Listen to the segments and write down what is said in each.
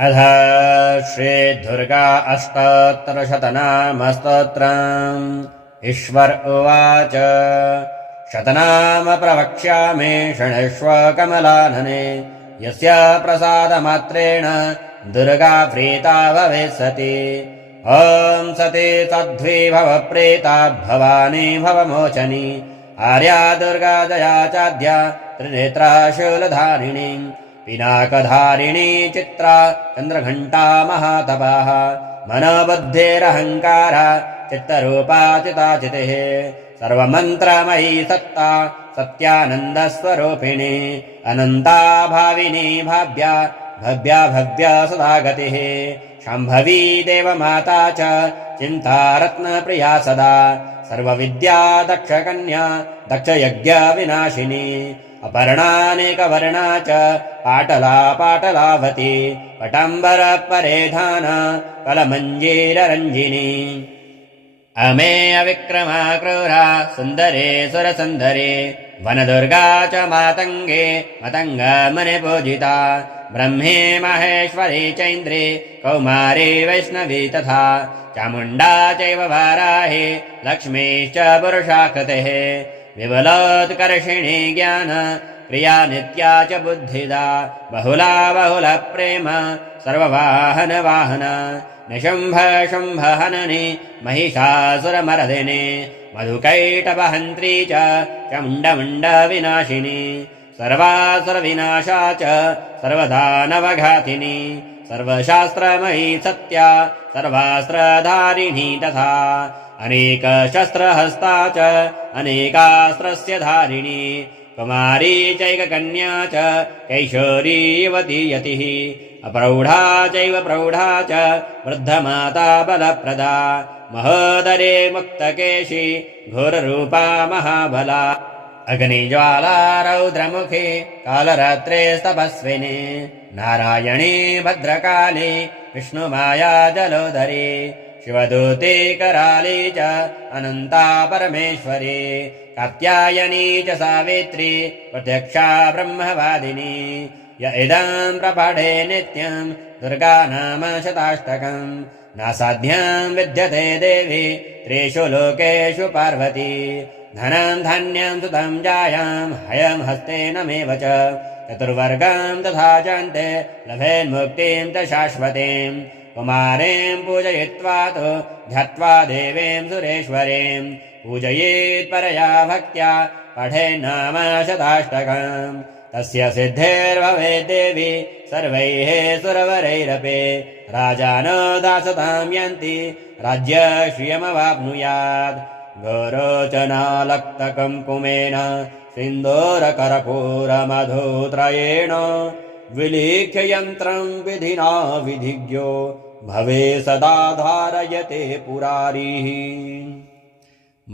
अथ श्रीदुर्गा अष्टोत्तरशतनामस्तोत्रम्। ईश्वर उवाच। शतनाम प्रवक्ष्यामि शृणुष्व कमलानने। यस्य प्रसादमात्रेण दुर्गा प्रीता भविष्यति। ॐ सती सध्वी भव प्रीता भवानी भवमोचनी। आर्या दुर्गा जया चाद्या त्रिनेत्रा शूलधारिणी। पिनाकधारिणी चित्रा चन्द्रघण्टा महातपः। मनोबुद्धिरहङ्कार चित्तरूपा चिताचितिः। सर्वमन्त्रमयी सत्ता सत्यानन्दस्वरूपिणी। अनन्ता भाविनी भाव्या भव्या भव्या सदा गतिः। शाम्भवी देवमाता च चिन्तारत्नप्रिया सदा। सर्वविद्या दक्षकन्या दक्षयज्ञविनाशिनी। अपर्णानेकवर्णा च पाटला पाटलावती। पटाम्बरपरिधाना कलमञ्जीररञ्जिनी। अमेय विक्रमा क्रूरा सुन्दरे सुरसुन्दरे। वनदुर्गा च मातङ्गे मतङ्गमनिपूजिता। ब्रह्मे महेश्वरी चैन्द्री कौमारी वैष्णवी तथा। चामुण्डा चैव वाराही लक्ष्मीश्च पुरुषाकृतिः। विबलोत्कर्षिणी ज्ञान प्रिया नित्या च बुद्धिदा। बहुला बहुलप्रेम सर्ववाहन वाहन। निशुम्भ शुम्भ हननि महिषासुरमर्दिनि। मधुकैटभहन्त्री च मुण्डमुण्ड विनाशिनी। सर्वासुरविनाशा च सर्वदानवघातिनी। सर्वशास्त्रमयी सत्या सर्वास्त्रधारिणी तथा। अनेकशस्त्रहस्ता च अनेकास्त्रस्य धारिणी। कुमारी चैककन्या च कैशोरी युवती यतिः। अप्रौढा चैव प्रौढा च वृद्धमाता बलप्रदा। महोदरे मुक्तकेशी घोररूपा महाबला। अग्निज्वाला रौद्रमुखी कालरात्रे तपस्विनी। नारायणी भद्रकाली विष्णुमाया जलोदरी। शिवदूती कराली च अनन्ता परमेश्वरी। कात्यायनी च सावित्री प्रत्यक्षा ब्रह्मवादिनी। य इदं प्रपठे नित्यं दुर्गा नाम शताष्टकम्। नासाध्यं विद्यते देवी त्रिषु लोकेषु पार्वती। धनं धान्यं सुतं जायां हयं हस्तेनमेव च। चतुर्वर्गं तथा चान्ते लभेन्मुक्तिं च शाश्वतीम्। कुमारीं पूजयित्वा तु ध्यात्वा देवीं सुरेश्वरीं। पूजयेत् परया भक्त्या पठेन्नाम शताष्टकम्। तस्य सिद्धिर्भवेत् देवी सर्वैः सुरवरैरपि। राजानो दासतां यन्ति राज्यश्रियमवाप्नुयात्। गोरोचनालक्तकुङ्कुमेन सिन्दूरकर्पूरमधुत्रयेण। विलिख्य यन्त्रं विधिना विधिज्ञो भवे सदा धारयते पुरारिः।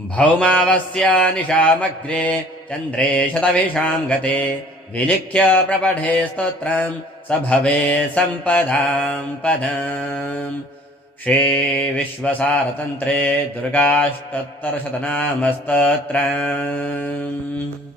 भौमावस्या निशामग्रे चन्द्रे शतभिषां गते। विलिख्य प्रपठे स्तोत्रं स भवे सम्पदां पदम्। श्रीविश्वसारतन्त्रे दुर्गाष्टोत्तरशतनामस्तोत्रम्।